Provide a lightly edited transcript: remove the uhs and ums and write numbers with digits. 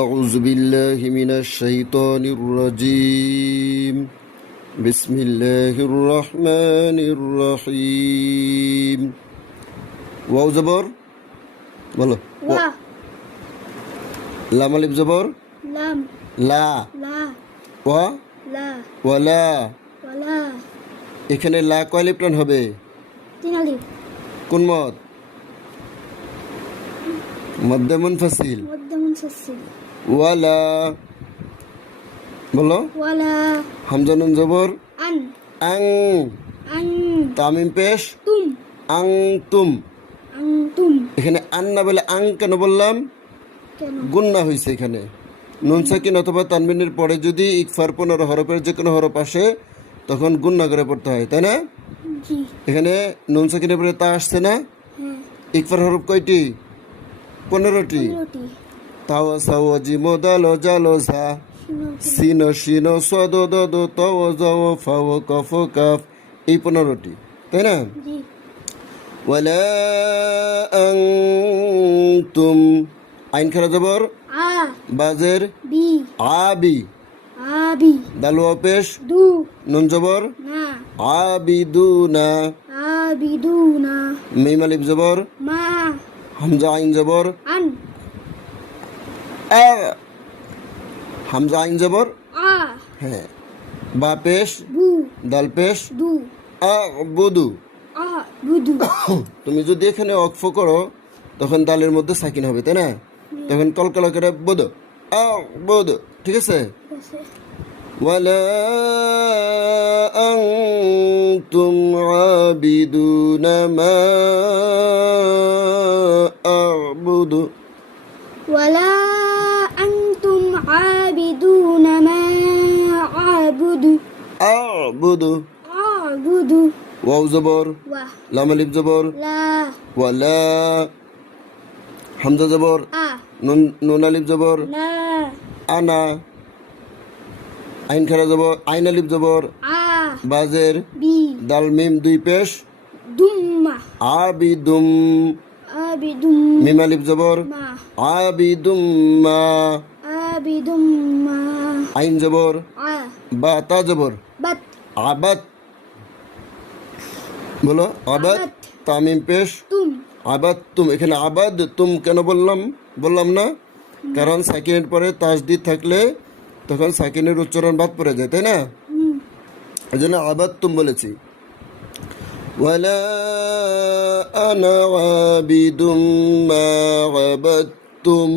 أعوذ بالله من الشيطان الرجيم بسم الله الرحمن الرحيم واو زبر বলো ওয়া লাম আলিফ জবর লাম লা লা ওয়া লা ওয়ালা ওয়ালা এখানে লা কয় আলিফ টান হবে তিন আলিফ কোন মদ মদ্দে মুনফাসিল মধ্য মুনফাসিল ওয়ালা বলো ওয়ালা হামজা নুন জবর আন আং আন তামিম পেশ তুম আং তুম আনতুম এখানে আন না বলে আং কেন বললাম কেন গুন্না হয়েছে এখানে নুন সাকিন অথবা তানবিনের পরে যদি ইকফার 15 হরফের যে কোনো হরফ আসে তখন গুন্না করে পড়তে হয় তাই না জি এখানে নুন সাকিনের পরে তা আসছে না হ্যাঁ ইকফার হরফ কয়টি 15টি রুটি তাও সাও জিমো দালো জালো সা সিনো সিনো সদো দদো তাও যাও ফাও কফ কাফ এই 15টি তাই না জি ওয়ালা আনতুম আইন খারা জবর আ বাজের বি আবি আবি দালু পেশ দু নুন জবর না আবিদুনা আবিদুনা মিম আলিফ জবর মা হামজা আইন জবর আন আ হামজা আইন জবর আ হ্যাঁ বা পেশ বু দাল পেশ দু বুদু আ বুদু তুমি যদি এখানে অক্ফ করো তখন দালের মধ্যে সাকিন হবে তাই না তখন কলকলা করে বোধ বোধ ঠিক আছে ওয়ালা আনতুম আবিদুনা মা আ'বুদু ولا أنتم عابدون ما أعبد আ'বুদু أعبد ওয়াও জবর و লাম আলিফ জবর لا ওয়ালা হামজা জবর أ নুন আলিফ জবর لا আনা আইন খারা জবর আইন আলিফ জবর أ বাজের بي দাল মিম দুই পেশ دم আবিদুম عابد মিম আলিফ জবর ما আবিদুম মা عابد ما আইন জবর أ বা তা জবর بت আবাদ বলো আবাদ আবাদ। তামিম পেশ تم আবাদ তুম এখানে আবাদ তুম কেন বললাম না কারণ সাকিনের পরে তাসদিদ থাকলে তখন সাকিনের উচ্চারণ বাদ পড়ে যায় তাই না এই জন্য আবাদ তুম বলেছি ওয়ালা আনা আবিদুম মা আবাদতুম